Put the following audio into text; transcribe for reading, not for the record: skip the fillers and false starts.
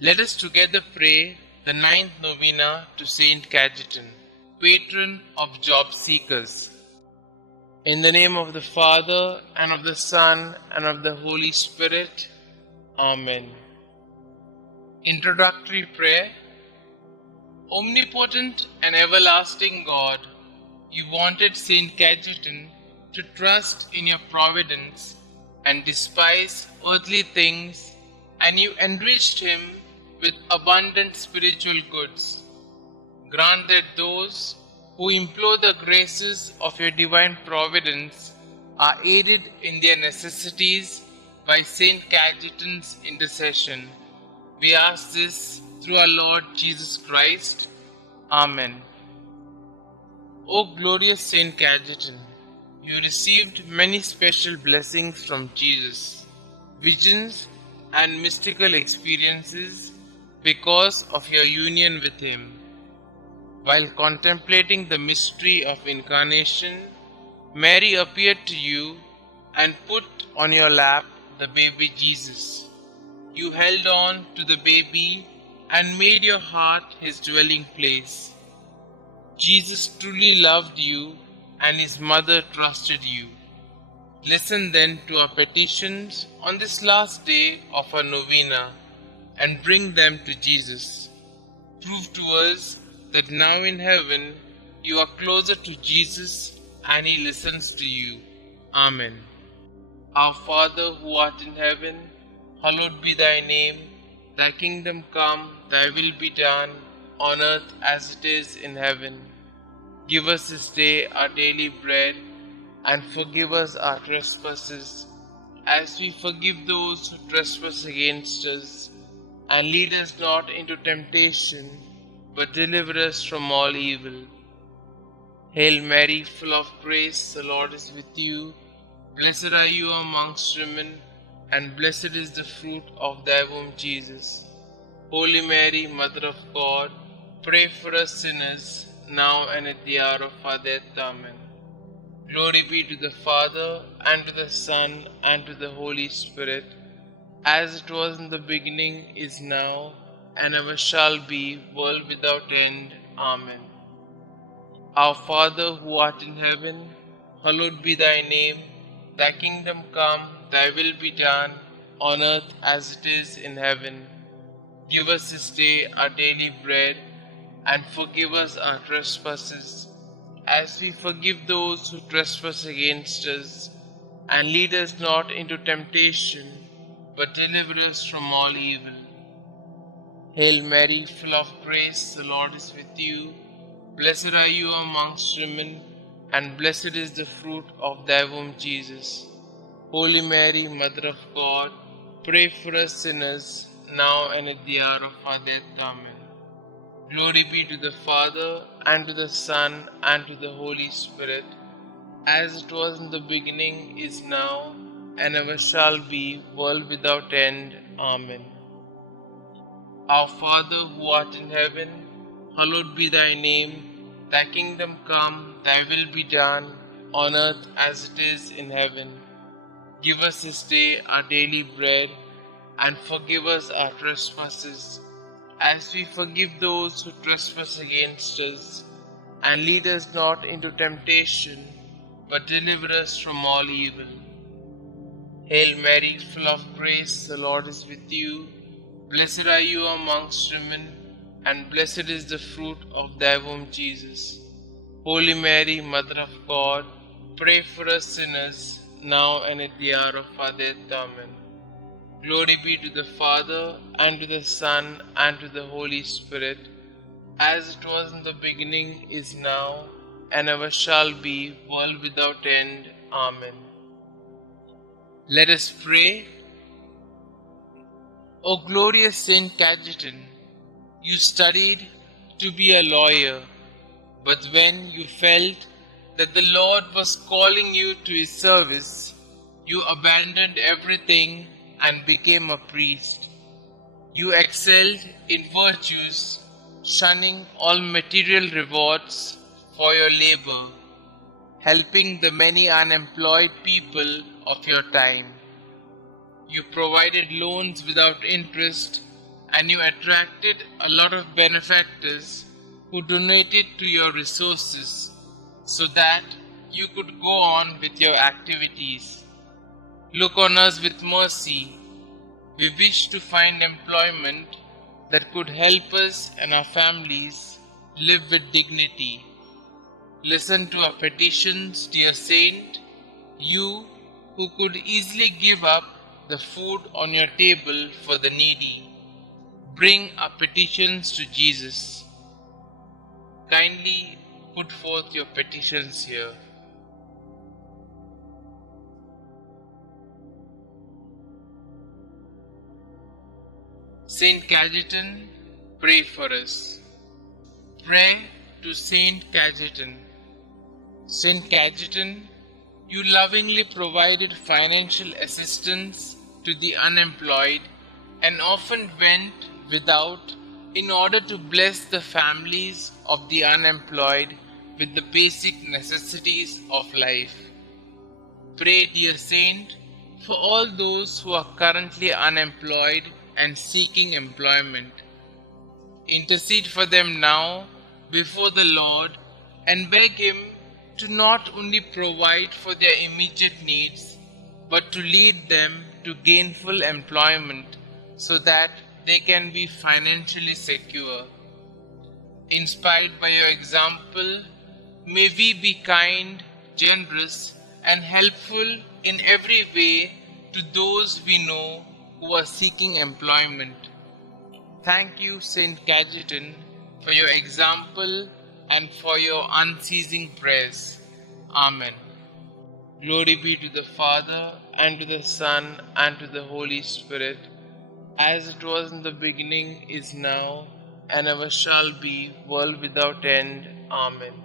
Let us together pray the ninth novena to St Cajetan, patron of job seekers. In the name of the Father, and of the Son, and of the Holy Spirit. Amen. Introductory prayer. Omnipotent and everlasting God, you wanted St Cajetan to trust in your providence and despise earthly things, and you enriched him with abundant spiritual goods. Grant that those who implore the graces of your divine providence are aided in their necessities by St Cajetan's intercession. We ask this through our Lord Jesus Christ. Amen. O glorious St Cajetan, you received many special blessings from Jesus, visions and mystical experiences because of your union with him. While contemplating the mystery of incarnation, Mary appeared to you and put on your lap the baby Jesus. You held on to the baby and made your heart his dwelling place. Jesus truly loved you, and his mother trusted you. Listen then to our petitions on this last day of our novena and bring them to Jesus. Prove to us that now in heaven you are closer to Jesus and he listens to you. Amen. Our Father who art in heaven, hallowed be thy name. Thy kingdom come, thy will be done, on earth as it is in heaven. Give us this day our daily bread, and forgive us our trespasses, as we forgive those who trespass against us. And lead us not into temptation, but deliver us from all evil. Hail Mary, full of grace, the Lord is with you. Blessed are you amongst women, and blessed is the fruit of thy womb, Jesus. Holy Mary, Mother of God, pray for us sinners, now and at the hour of our death. Amen. Glory be to the Father, and to the Son, and to the Holy Spirit, as it was in the beginning, is now, and ever shall be, world without end. Amen. Our Father who art in heaven, hallowed be thy name. Thy kingdom come, thy will be done, on earth as it is in heaven. Give us this day our daily bread, and forgive us our trespasses, as we forgive those who trespass against us. And lead us not into temptation, but deliver us from all evil. Hail Mary, full of grace, the Lord is with you. Blessed are you amongst women, and blessed is the fruit of thy womb, Jesus. Holy Mary, Mother of God, pray for us sinners, now and at the hour of our death. Amen. Glory be to the Father, and to the Son, and to the Holy Spirit, as it was in the beginning, is now, and ever shall be, world without end. Amen. Our Father who art in heaven, hallowed be thy name. Thy kingdom come, thy will be done, on earth as it is in heaven. Give us this day our daily bread, and forgive us our trespasses, as we forgive those who trespass against us. And lead us not into temptation, but deliver us from all evil. Hail Mary, full of grace, the Lord is with you. Blessed are you amongst women, and blessed is the fruit of thy womb, Jesus. Holy Mary, Mother of God, pray for us sinners, now and at the hour of our death. Amen. Glory be to the Father, and to the Son, and to the Holy Spirit, as it was in the beginning, is now, and ever shall be, world without end. Amen. Let us pray. O glorious St Cajetan, you studied to be a lawyer, but when you felt that the Lord was calling you to his service, you abandoned everything and became a priest. You excelled in virtues, shunning all material rewards for your labor, helping the many unemployed people of your time. You provided loans without interest and you attracted a lot of benefactors who donated to your resources so that you could go on with your activities. Look on us with mercy. We wish to find employment that could help us and our families live with dignity. Listen to our petitions, dear Saint, you who could easily give up the food on your table for the needy. Bring our petitions to Jesus. Kindly put forth your petitions here. St Cajetan, pray for us. Pray to St Cajetan. St Cajetan, you lovingly provided financial assistance to the unemployed and often went without in order to bless the families of the unemployed with the basic necessities of life. Pray, dear Saint, for all those who are currently unemployed and seeking employment. Intercede for them now before the Lord and beg Him to not only provide for their immediate needs, but to lead them to gainful employment so that they can be financially secure. Inspired by your example, may we be kind, generous, and helpful in every way to those we know who are seeking employment. Thank you, St. Cajetan, for your example and for your unceasing prayers. Amen. Glory be to the Father, and to the Son, and to the Holy Spirit, as it was in the beginning, is now, and ever shall be, world without end. Amen.